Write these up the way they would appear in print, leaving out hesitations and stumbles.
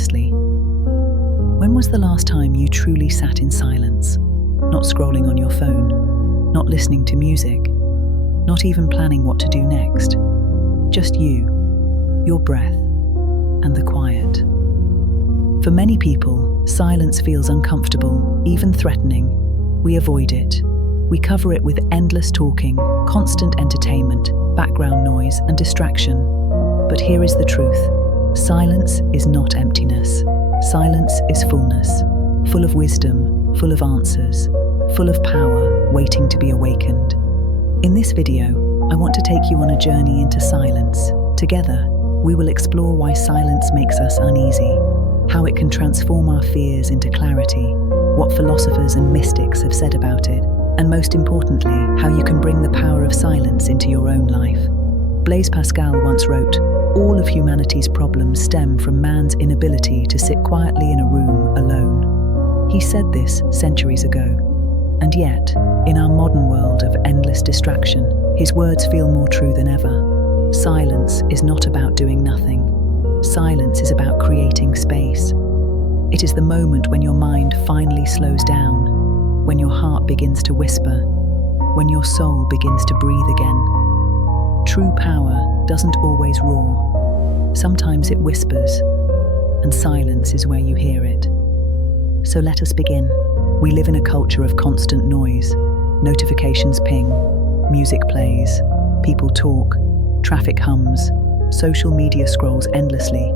honestly. When was the last time you truly sat in silence, not scrolling on your phone, not listening to music, not even planning what to do next? Just you, your breath, and the quiet. For many people, silence feels uncomfortable, even threatening. We avoid it. We cover it with endless talking, constant entertainment, background noise, and distraction. But here is the truth. Silence is not emptiness. Silence is fullness, full of wisdom, full of answers, full of power, waiting to be awakened. In this video, I want to take you on a journey into silence. Together, we will explore why silence makes us uneasy, how it can transform our fears into clarity, what philosophers and mystics have said about it, and most importantly, how you can bring the power of silence into your own life. Blaise Pascal once wrote, "All of humanity's problems stem from man's inability to sit quietly in a room alone." He said this centuries ago. And yet, in our modern world of endless distraction, his words feel more true than ever. Silence is not about doing nothing. Silence is about creating space. It is the moment when your mind finally slows down, when your heart begins to whisper, when your soul begins to breathe again. True power doesn't always roar. Sometimes it whispers, and silence is where you hear it. So let us begin. We live in a culture of constant noise. Notifications ping, music plays, people talk, traffic hums, social media scrolls endlessly.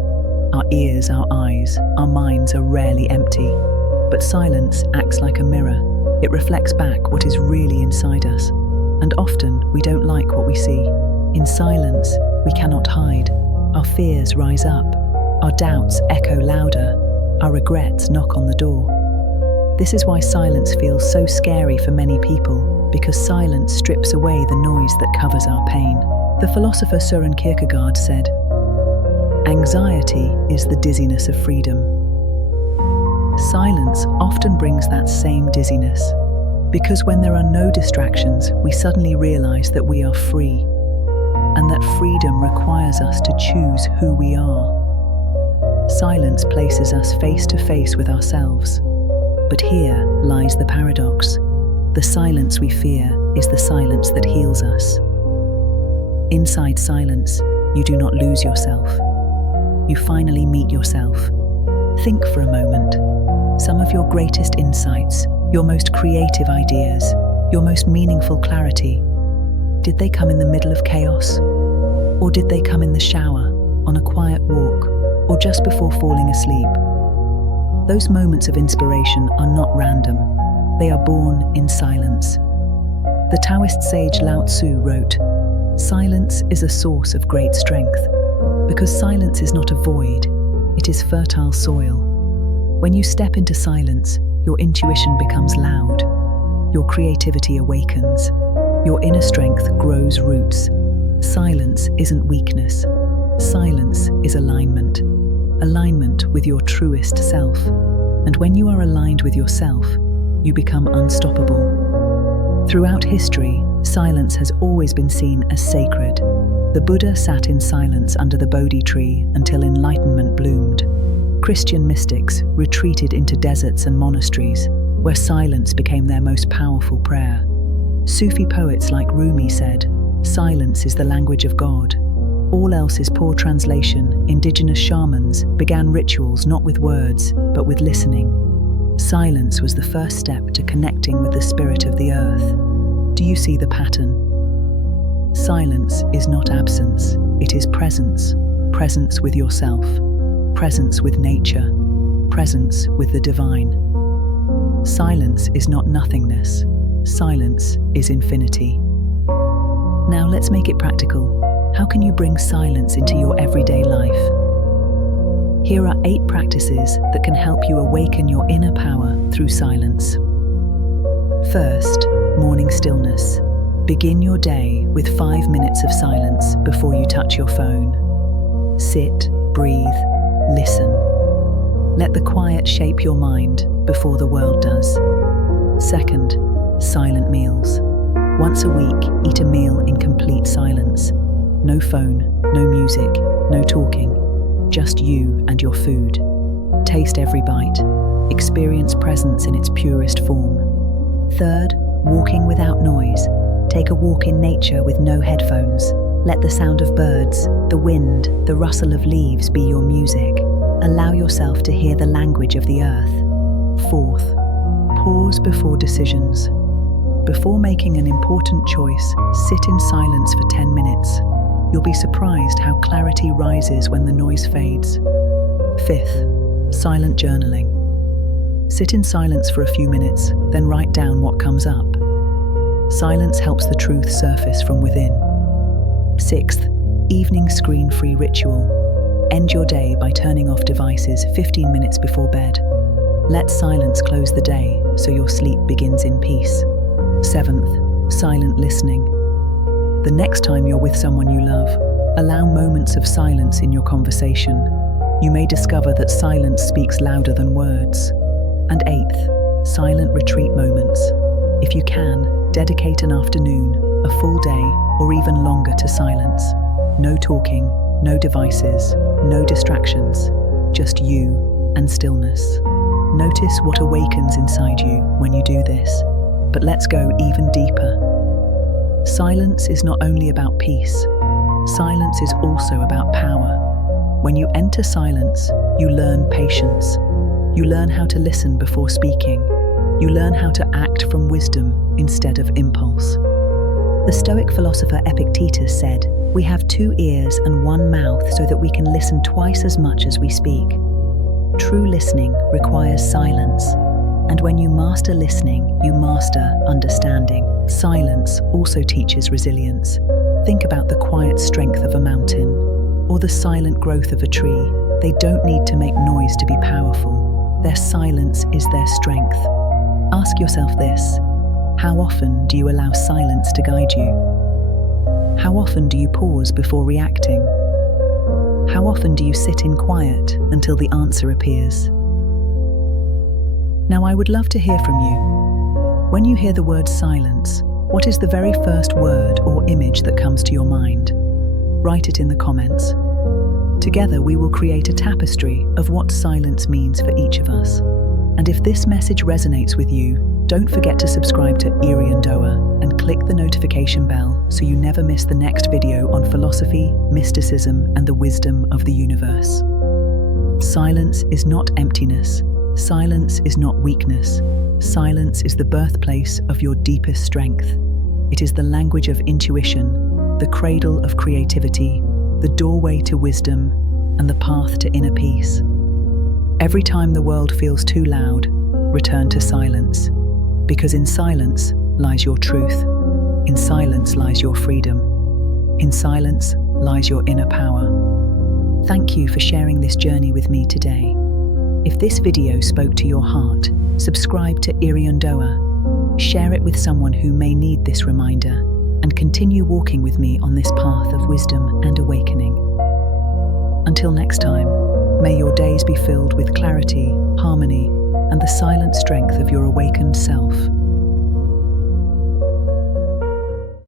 Our ears, our eyes, our minds are rarely empty. But silence acts like a mirror. It reflects back what is really inside us. And often we don't like what we see. In silence, we cannot hide. Our fears rise up. Our doubts echo louder. Our regrets knock on the door. This is why silence feels so scary for many people, because silence strips away the noise that covers our pain. The philosopher Kierkegaard said, "Anxiety is the dizziness of freedom." Silence often brings that same dizziness, because when there are no distractions, we suddenly realize that we are free, and that freedom requires us to choose who we are. Silence places us face to face with ourselves. But here lies the paradox. The silence we fear is the silence that heals us. Inside silence, you do not lose yourself. You finally meet yourself. Think for a moment. Some of your greatest insights, your most creative ideas, your most meaningful clarity, did they come in the middle of chaos? Or did they come in the shower, on a quiet walk, or just before falling asleep? Those moments of inspiration are not random. They are born in silence. The Taoist sage Lao Tzu wrote, "Silence is a source of great strength, because silence is not a void, it is fertile soil. When you step into silence, your intuition becomes loud, your creativity awakens, your inner strength grows roots. Silence isn't weakness. Silence is alignment. Alignment with your truest self. And when you are aligned with yourself, you become unstoppable." Throughout history, silence has always been seen as sacred. The Buddha sat in silence under the Bodhi tree until enlightenment bloomed. Christian mystics retreated into deserts and monasteries, where silence became their most powerful prayer. Sufi poets like Rumi said, "Silence is the language of God. All else is poor translation." Indigenous shamans began rituals not with words, but with listening. Silence was the first step to connecting with the spirit of the earth. Do you see the pattern? Silence is not absence, it is presence. Presence with yourself, presence with nature, presence with the divine. Silence is not nothingness, silence is infinity. Now let's make it practical. How can you bring silence into your everyday life? Here are 8 practices that can help you awaken your inner power through silence. First, morning stillness. Begin your day with 5 minutes of silence before you touch your phone. Sit, breathe, listen. Let the quiet shape your mind before the world does. Second, silent meals. Once a week, eat a meal in complete silence. No phone, no music, no talking, just you and your food. Taste every bite. Experience presence in its purest form. Third, walking without noise. Take a walk in nature with no headphones. Let the sound of birds, the wind, the rustle of leaves be your music. Allow yourself to hear the language of the earth. Fourth, pause before decisions. Before making an important choice, sit in silence for 10 minutes. You'll be surprised how clarity rises when the noise fades. Fifth, silent journaling. Sit in silence for a few minutes, then write down what comes up. Silence helps the truth surface from within. Sixth, evening screen-free ritual. End your day by turning off devices 15 minutes before bed. Let silence close the day so your sleep begins in peace. Seventh, silent listening. The next time you're with someone you love, allow moments of silence in your conversation. You may discover that silence speaks louder than words. And eighth, silent retreat moments. If you can, dedicate an afternoon, a full day, or even longer to silence. No talking, no devices, no distractions, just you and stillness. Notice what awakens inside you when you do this. But let's go even deeper. Silence is not only about peace. Silence is also about power. When you enter silence, you learn patience. You learn how to listen before speaking. You learn how to act from wisdom instead of impulse. The Stoic philosopher Epictetus said, "We have 2 ears and 1 mouth so that we can listen twice as much as we speak." True listening requires silence. And when you master listening, you master understanding. Silence also teaches resilience. Think about the quiet strength of a mountain, or the silent growth of a tree. They don't need to make noise to be powerful. Their silence is their strength. Ask yourself this: how often do you allow silence to guide you? How often do you pause before reacting? How often do you sit in quiet until the answer appears? Now, I would love to hear from you. When you hear the word silence, what is the very first word or image that comes to your mind? Write it in the comments. Together, we will create a tapestry of what silence means for each of us. And if this message resonates with you, don't forget to subscribe to Doa and click the notification bell so you never miss the next video on philosophy, mysticism, and the wisdom of the universe. Silence is not emptiness. Silence is not weakness. Silence is the birthplace of your deepest strength. It is the language of intuition, the cradle of creativity, the doorway to wisdom, and the path to inner peace. Every time the world feels too loud, return to silence. Because in silence lies your truth. In silence lies your freedom. In silence lies your inner power. Thank you for sharing this journey with me today. If this video spoke to your heart, subscribe to Doa, share it with someone who may need this reminder, and continue walking with me on this path of wisdom and awakening. Until next time, may your days be filled with clarity, harmony, and the silent strength of your awakened self.